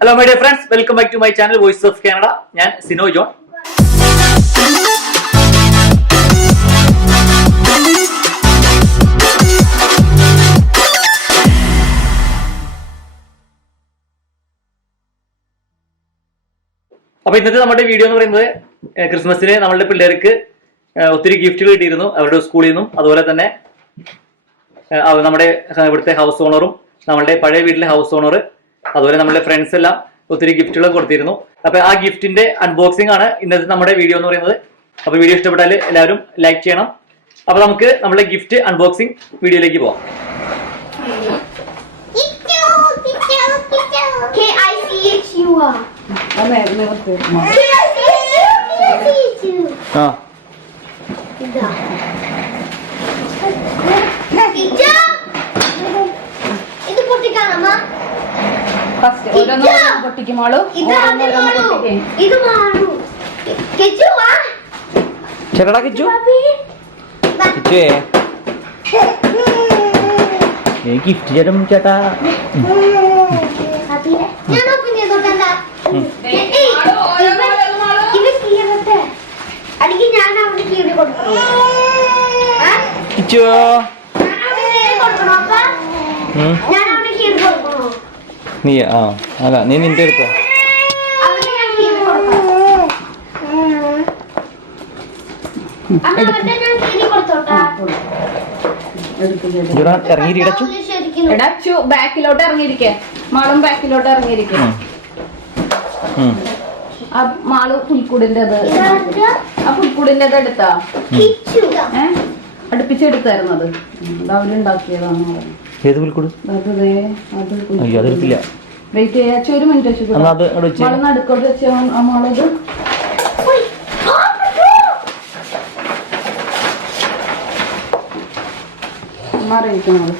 Hello my dear friends, welcome back to my channel Voice of Canada. ഞാൻ സിനോ John. അപ്പോൾ ഇന്നത്തെ നമ്മുടെ വീഡിയോ എന്ന് പറയുന്നത് ക്രിസ്മസിന് നമ്മളുടെ പിള്ളേർക്ക് ഒത്തിരി ഗിഫ്റ്റുകൾ കിട്ടിയിരുന്നു അവരുടെ സ്കൂളിൽ നിന്നും. അതുപോലെ തന്നെ നമ്മുടെ ഇവിടുത്തെ ഹൗസ് ഓണറും നമ്മളുടെ പഴയ വീട്ടിലെ ഹൗസ് ഓണർ അതുപോലെ നമ്മുടെ ഫ്രണ്ട്സ് എല്ലാം ഒത്തിരി ഗിഫ്റ്റുകൾ കൊടുത്തിരുന്നു. അപ്പൊ ആ ഗിഫ്റ്റിന്റെ അൺബോക്സിംഗ് ആണ് ഇന്നത്തെ നമ്മുടെ വീഡിയോ എന്ന് പറയുന്നത്. അപ്പൊ വീഡിയോ ഇഷ്ടപ്പെട്ടാൽ എല്ലാവരും ലൈക്ക് ചെയ്യണം. അപ്പൊ നമുക്ക് നമ്മുടെ ഗിഫ്റ്റ് അൺബോക്സിംഗ് വീഡിയോയിലേക്ക് പോവാം. ചേട്ടാ കിച്ചു ഗിഫ്റ്റ് ചേട്ടൻ ചേട്ടാ കിച്ചു നീ അല്ല നീ നിന്റെ എടുത്തോ. ഇറങ്ങിയിരിക്കു ബാക്കിലോട്ട് ഇറങ്ങിയിരിക്കേ മാളും ബാക്കിലോട്ട് ഇറങ്ങിയിരിക്കും. ആ മാള് പുൽക്കൂടിൻ്റെത് ആ പുൽക്കൂടിൻ്റെത് എടുത്താ അടുപ്പിച്ചെടുത്തായിരുന്നത് അവരുണ്ടാക്കിയതാന്ന് പറഞ്ഞു. ഏത് പുൽക്കൂട്? വെയിറ്റ് ചെയ്യാച്ച ഒരു മിനിറ്റ് വെച്ചു നടുക്കോട്ട് വെച്ച ആ മാളത് മാറിയിരിക്കുന്നത്.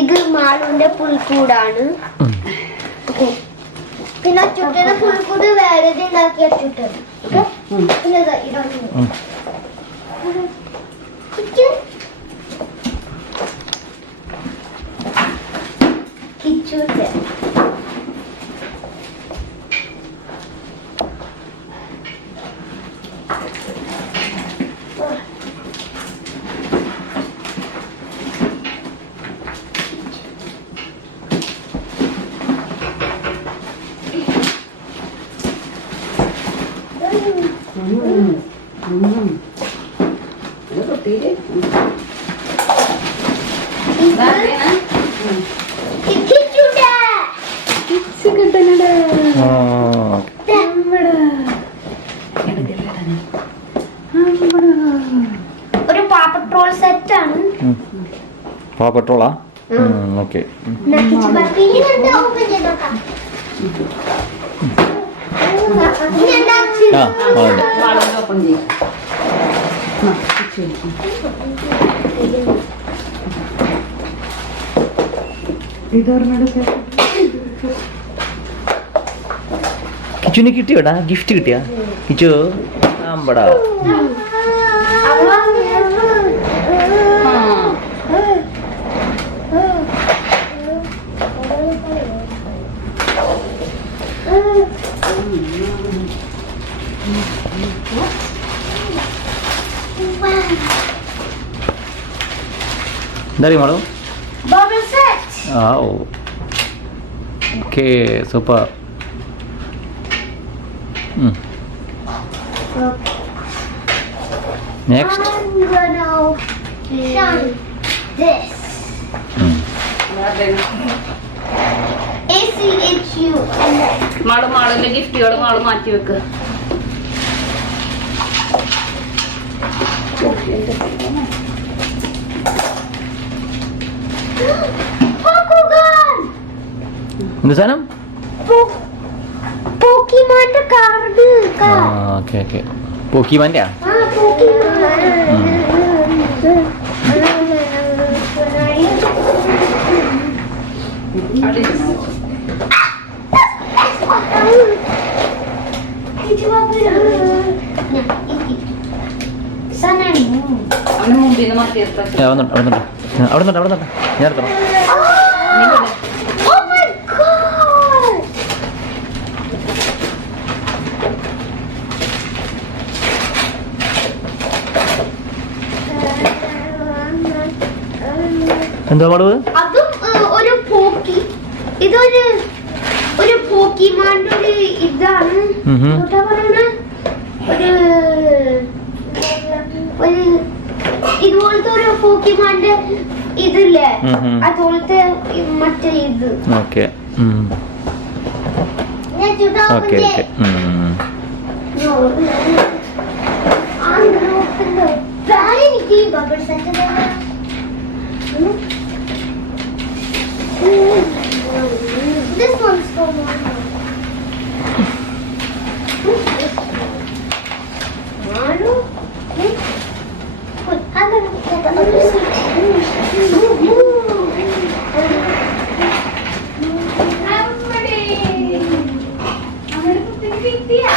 ഇത് മാളുവിന്റെ പുൽക്കൂടാണ്. പിന്നെ അച്ചുട്ടന്റെ പുൽക്കൂട് വേറെ ഉണ്ടാക്കി അച്ചുട്ടൻ. പിന്നെ ഇതാണ് കിച്ചൂട്ട്. ഒരു പാപ്പട്രോൾ സെറ്റ് ആണ്. പാപ്പട്രോളാ? ഓക്കെ. കിച്ചുവിന് കിട്ടിയോടാ ഗിഫ്റ്റ് കിട്ടിയാ Kichu? ആമ്പടാ dari malu? Bubble set. Oh. Okay, super. Next. I'm gonna shine this. ACHU. മാളിന്റെ ഗിഫ്റ്റുകൾ മാള് മാറ്റി വെക്ക്. എന്ത് സാധനം? പോക്കിമാന്റെ കാർഡ്. Okay okay. പോക്കിമാന്റെ അവന് മുമ്പിൽ നിന്ന് മാറ്റി എടുത്ത അവിടെ ഞാൻ എടുത്തണം. Oh my god! എന്താ പാടുത്? അതും ഒരു പോക്കി. ഒരു പോക്കിമാന്റെ ഒരു ഇതാണ്. എന്താ പറയുന്നത്? ഒരു ഇതുപോലത്തെ ഒരു പോക്കിമാന്റെ ഇതില്ലേ, അതുപോലത്തെ മറ്റേ ഇത്. ഓക്കെ ഞാൻ ചുടാ എനിക്ക് bubble set this one's for Mono. Mono? Good. I'm gonna get the other seat. I'm ready. I'm gonna put the big deal.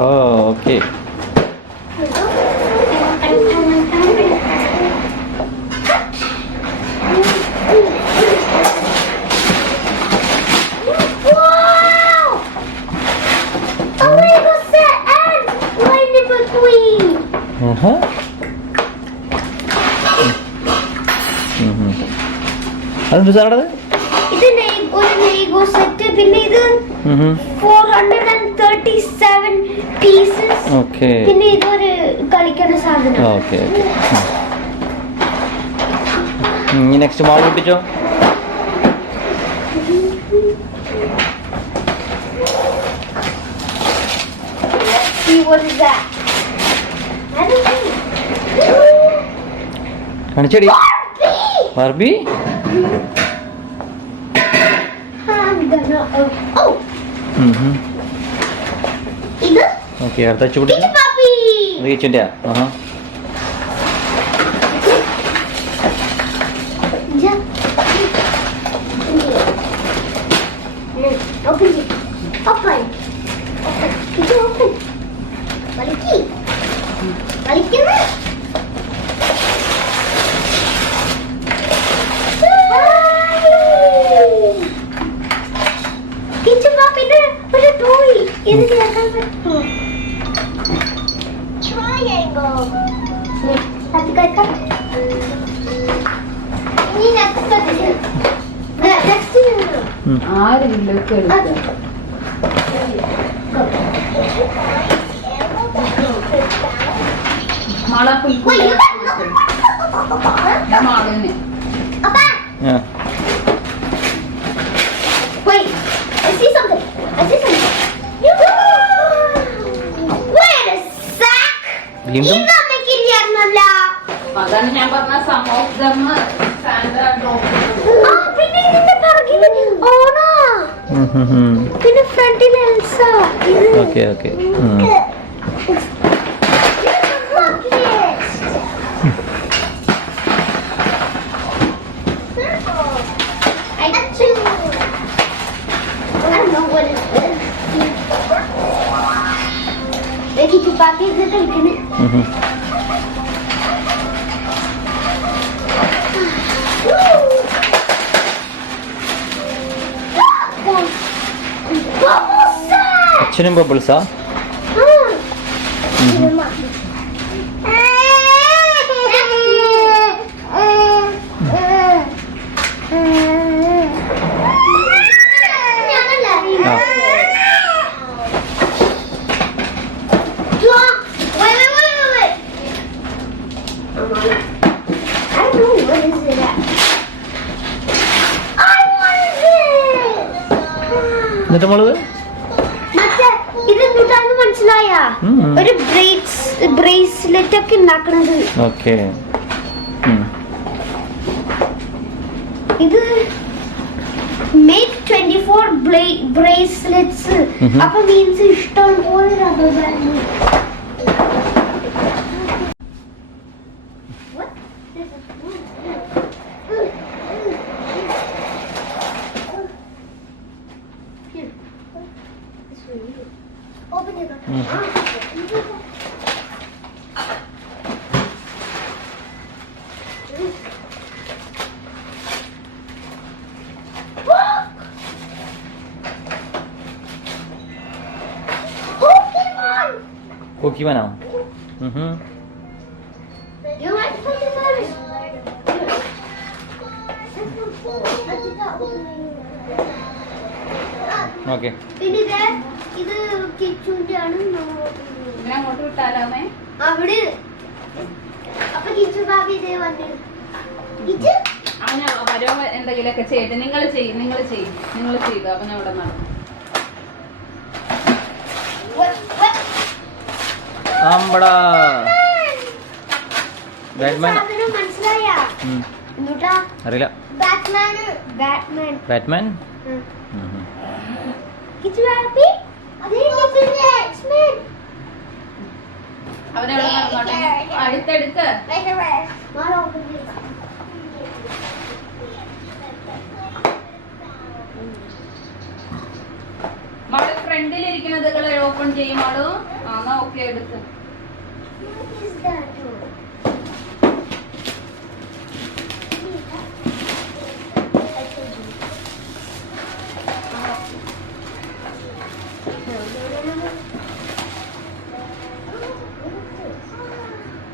Oh okay. അതെന്ത് സാറത്? ഇത് ഒരു ലെഗോ സെറ്റ്. പിന്നെ ഇത് 437 പീസസ്. ഓക്കെ. പിന്നെ ഇതൊരു കളിക്കുന്ന സാധനം. Okay okay. ഇനി നെക്സ്റ്റ് മാൾ പൊട്ടിച്ചോ. See what is that? I don't know. കാണിച്ചടി. ബാർബി. I'm gonna oh. ഇത് ഓക്കെ അടുത്ത വെച്ച് പൊട്ടിച്ചോ. ഇത് പാപ്പി. റീച്ചിന്റെ ആഹാ. Ja. Open it. Open. Open. Itu open. Baliki. Balikin lah. Itu papi dah pada toy. Ini dia akan betul. Triangle. Nih, satu kakak. Ini nak satu je. Next sini. ആരും എടുക്കാം. മള പുൽക്കുല മാളനെ. Apa? Wait, I see something. Wait a sec. വീണ്ടും ഇതൊന്നും കിട്ടിയായിരുന്നല്ല. അതാണ് ഞാൻ പറഞ്ഞ സമുദ്രം Sandra drop. ആ പിന്നെ ഇതിന്റെ പിറകിൽ ഓണാ. പിന്നെ ഫ്രണ്ടിൽ എൽസ. Okay okay. പാപ്പി ഇത് കളിക്കണേ. അച്ഛനും ബബിൾസാ. എന്നിട്ട് നമ്മളത് ഇതെന്താന്ന് മനസ്സിലായ ഒരു ബ്രേസ്ലെറ്റ് ഒക്കെ ഉണ്ടാക്കണത്. ഓക്കെ. ഇത് make 24 bracelets. അപ്പൊ മീൻസ് ഇഷ്ടം പോലെ റബ്ബർ ബാൻഡ്. ഓപ്പൺ ചെയ്തോ. പോക്കിമാനോ? You like Pokemon? ഓക്കെ. പിന്നെ ഇത് കിച്ചുവിന്റെ ആണ്. ഇങ്ങനെ അങ്ങോട്ട് വിട്ടാലാമേ അവിടെ അപ്പൊ കിച്ചു ഭാബി ഇതേ വന്നു. കിച്ചു അവന് വരോ എന്തെങ്കിലുമൊക്കെ ചെയ്ത് നിങ്ങൾ ചെയ്തു അവൻ അവിടെ നടന്നു. അമ്പടാ ബാറ്റ്മാൻ മനസ്സിലായ എന്തുട്ടാ? അറിയില്ല. ബാറ്റ്മാൻ കിച്ചു ഭാബി അതേ കിച്ചുവിന്റെ എക്സ്മാൻ. അവനവിടെ നടന്നോട്ടെ. അടുത്തെടുക്ക്. മകള് ഫ്രണ്ടിലിരിക്കുന്നത് ഓപ്പൺ ചെയ്യുമാളൂ. എന്നാ ഓക്കെ എടുക്ക്.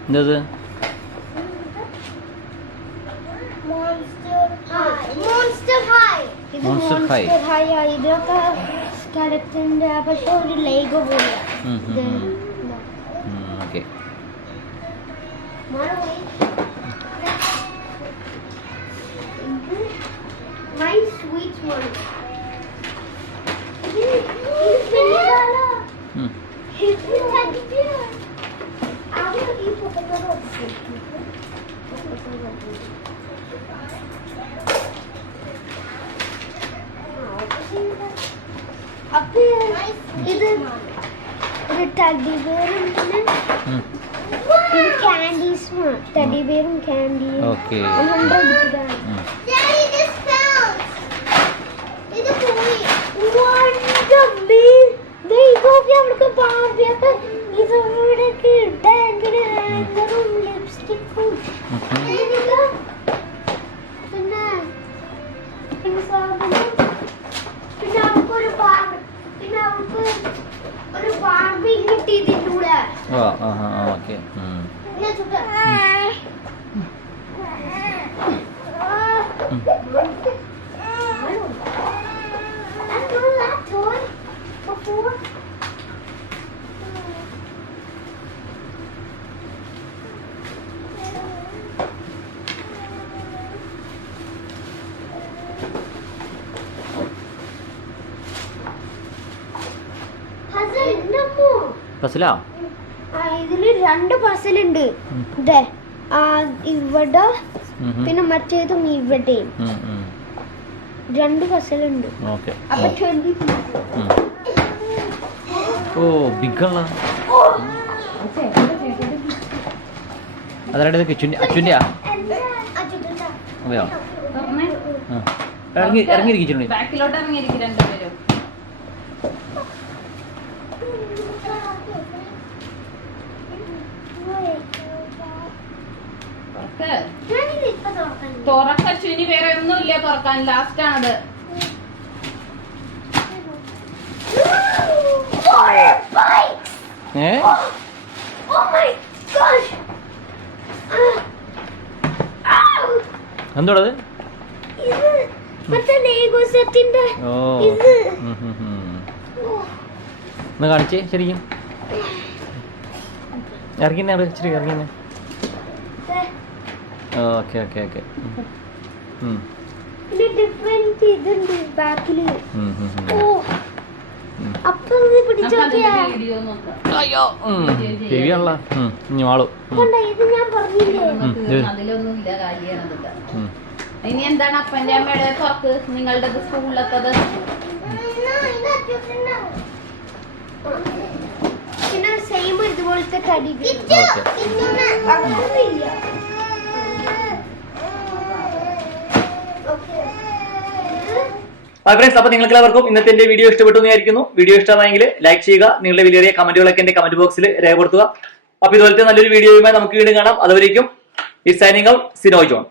എന്തത്? Monster High. ഇതൊക്കെ സ്കെലറ്റന്റെ പക്ഷെ ഒരു ലേഗോ പോലെ. ഓക്കെ. My sweet one. അപ്പൊ ഇത് ഒരു ടെഡി ബെയറും പിന്നെ ഇത് ക്യാൻഡീസും. ടെഡി ബെയറും ക്യാൻഡിയും. ഓക്കെ. 100 എടുത്തതാണ്. ഇത് പോയി. അവിടുത്തെ ബാർബിയൊക്കെ ഇതോടൊക്കെ ഇട്ട എന്തിന് ഹാങ്കറും ലിപ്സ്റ്റിക്കും പിന്നെ സാധനം. പിന്നെ അവൾക്കൊരു ഒരു ബാർബി കിട്ടി ഇതിൻ്റെ കൂടെ. ഓക്കെ. പസിലാ? ഇതില് 2 പസിൽ ഉണ്ട്. ഇതേ ഇവിടെ പിന്നെ മറ്റേതും ഇവിടെയും 2 പസിൽ ഉണ്ട്. അപ്പൊ 20. ഓ ബിഗുള്ള. അതായത് അച്ഛൻ്റെയാ? അതെയോ? ഇറങ്ങിയിരിക്കുന്നുണ്ട്. ബാക്കിലോട്ട് ഇറങ്ങിയിരിക്കും രണ്ടുപേരും. തുറക്കച്ചു. ഇനി വേറെ ഒന്നുമില്ല തുറക്കാൻ. ലാസ്റ്റ് ആണത്. എന്തോടത്? ഒന്ന് കാണിച്ചേ ശരിക്കും. ഇറങ്ങിന്നെ ഇച്ചിരി ഇറങ്ങിന്നെ. Okay okay okay. ഡിഫറെന്റ് ഇതുണ്ട് ബാക്കില്. ഇനി എന്താണ് അപ്പന്റെ അമ്മയുടെ തുറക്ക്? നിങ്ങളുടെ സ്കൂളിലത്തത് പിന്നെ സെയിം ഇതുപോലത്തെ കടി. ഫ്രണ്ട്സ്, അപ്പൊ നിങ്ങൾക്ക് എല്ലാവർക്കും ഇന്നത്തെ എന്റെ വീഡിയോ ഇഷ്ടപ്പെട്ടു എന്ന് വിചാരിക്കുന്നു. വീഡിയോ ഇഷ്ടമായെങ്കിൽ ലൈക്ക് ചെയ്യുക. നിങ്ങളുടെ വലിയ കമന്റുകളൊക്കെ എന്റെ കമന്റ് ബോക്സിൽ രേഖപ്പെടുത്തുക. അപ്പൊ ഇതുപോലത്തെ നല്ലൊരു വീഡിയോയുമായി നമുക്ക് വീണ്ടും കാണാം. അതുവരേക്കും ഈ സൈനിങ് ഔട്ട്, സിനോയ് ജോൺ.